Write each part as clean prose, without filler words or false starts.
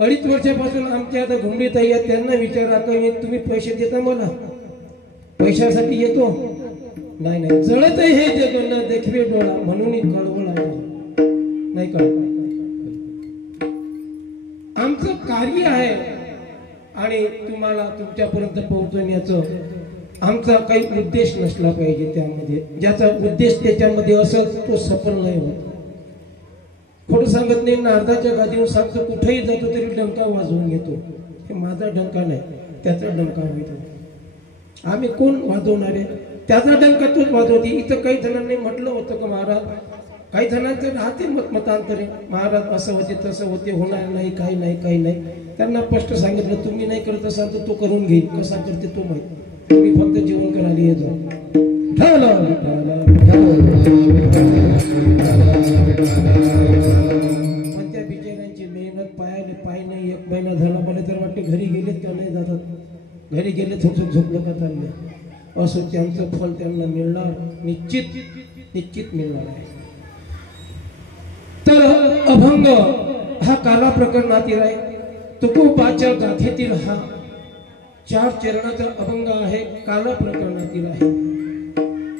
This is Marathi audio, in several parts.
2.5 वर्षापासून आमच्या आता घुमडी ताई आहेत, त्यांना विचारा की तुम्ही पैसे देता मला, पैशासाठी येतो नाही नाही, जळत आहे हे जग न देखवे डोळा म्हणून कळवळ आहे नाही का. आमचं कार्य आहे आणि तुम्हाला तुमच्यापर्यंत पोहोचवण्याचं आमचा काही उद्देश नसला पाहिजे. त्यामध्ये ज्याचा उद्देश त्याच्यामध्ये असेल तो सफल नाही होत. खोटं सांगत नाही, नारदाच्या गादीवर सांगतो कुठेही जातो तरी डंका वाजवून घेतो. हे माझा डंका नाही, त्याचा डंका होतो. आम्ही कोण वाजवणारे, त्याचा डंका तोच वाजवते. इथं काही जणांनी म्हटलं होतं की महाराज, काही जणांचं राहते मतांतरे, महाराज असं होते तसं होते, होणार नाही, काही नाही काही नाही. त्यांना स्पष्ट सांगितलं तुम्ही नाही करत असाल तर तो करून घेईल, कसा करते तो माहिती, तुम्ही फक्त जेवण करायला ये जा. पण त्या बिचाऱ्यांची मेहनत पायाने पाय नाही, 1 महिना झाला. मला तर वाटते घरी गेलेत का नाही जातात, घरी गेले थोडं झोपलं का त्यांना, असं त्यांचं फल त्यांना मिळणार, निश्चित मिळणार आहे. तर अभंग हा काला प्रकरणातील आहे. तुकोबाच्या गाथेतील हा 4 चरणाचा अभंग आहे, काला प्रकरणातील आहे.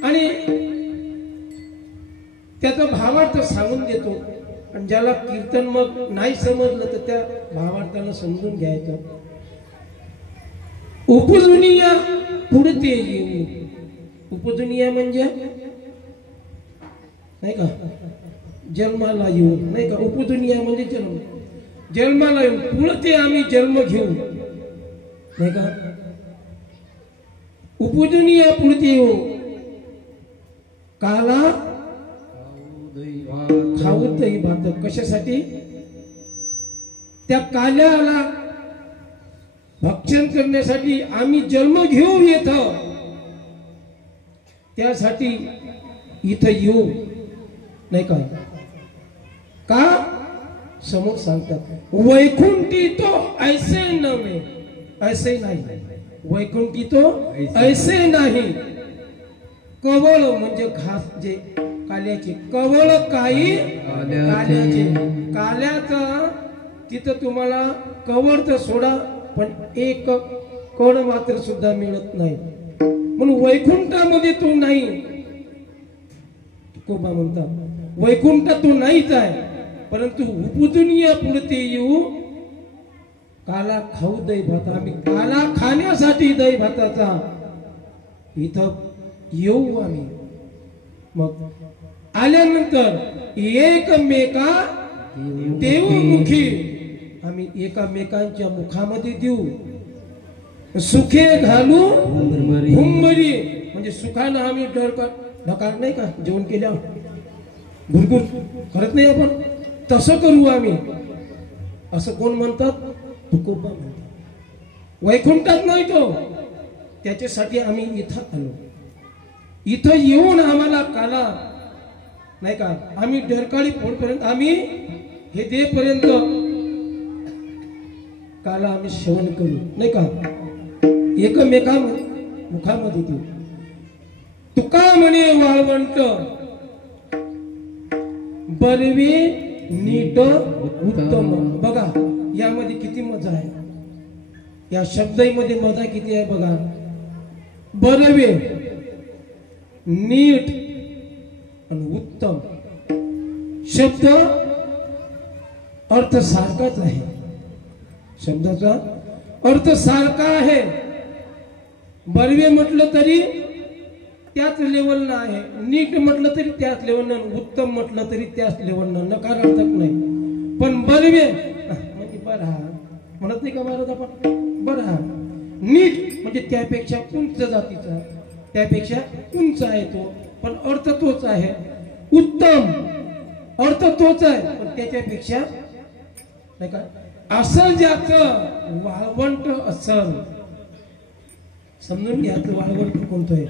आणि त्याचा भावार्थ सांगून देतो. आणि ज्याला कीर्तन मग नाही समजलं तर त्या भावार्थाला समजून घ्यायचं. उपजुनिया पुढते येऊ. उपजुनिया म्हणजे नाही का जन्माला येऊन, नाही का. उपजुनिया म्हणजे जन्माला येऊन, पुढते आम्ही जन्म घेऊ नाही का. उपजुनिया पुढते येऊ, काला खाऊ दही भात. कशासाठी? त्या काल्याला भक्षण करण्यासाठी आम्ही जन्म घेऊ येत, त्यासाठी इथं येऊ नाही का. का समोर सांगतात वैकुंठी तो ऐसे नव्हे, ऐसे नाही. वैकुंठी तो ऐसे नाही. कवळ म्हणजे घास, जे काल्याचे कवळ काही काल्याचे, काल्याचा तिथं तुम्हाला कवळ तर सोडा पण एक कण मात्र सुद्धा मिळत नाही. म्हणून वैकुंठामध्ये तो नाही. तुकोबा म्हणतात वैकुंठ तो नाहीच आहे, परंतु उपजुनिया पुढते येऊ, काला खाऊ दही भात. आम्ही काला खाण्यासाठी दही भाताचा इथं येऊ. आम्ही मग आल्यानंतर एकमेका देवमुखी, आम्ही एकामेकांच्या मुखामध्ये देऊ. सुखे घालू हुंबरी, म्हणजे सुखानं आम्ही ढकार नाही का, जेवण केल्यावर भुरभुर करत नाही आपण, तसं करू आम्ही. असं कोण म्हणतात? तुकोबा म्हणतात. वैकुंठात नाही तो, त्याच्यासाठी आम्ही इथं आलो. इथं येऊन आम्हाला काला नाही का, आम्ही ढरकाळी फोडपर्यंत, आम्ही हे देपर्यंत काला आम्ही सेवन करू नाही का. एकमेका मुखामध्ये देऊ. तुका म्हणे वाळवंट बरवे नीट उत्तम. बघा यामध्ये किती मजा आहे, या शब्दामध्ये मजा किती आहे बघा. बरवे, नीट आणि उत्तम शब्द अर्थ सारखाच आहे. शब्दाचा अर्थ सारखा आहे. बरवे म्हटलं तरी त्याच लेवलनं आहे, नीट म्हटलं तरी त्याच लेवलनं, उत्तम म्हटलं तरी त्याच लेवलनं, नकारार्थक नाही. पण बरवे म्हणजे बरा म्हणत नाही का महाराज आपण, बरा. नीट म्हणजे त्यापेक्षा उंच जातीचा, त्यापेक्षा उंच आहे तो, पण अर्थ तोच आहे. उत्तम अर्थ तोच आहे, पण त्याच्यापेक्षा नाही का. असं ज्याचं वाळवंट असल, समजून घ्यायचं वाळवंट कोणतं आहे,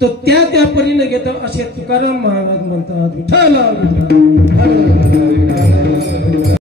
तो त्या परीने घेतो असे तुकाराम महाराज म्हणतात. विठ्ठल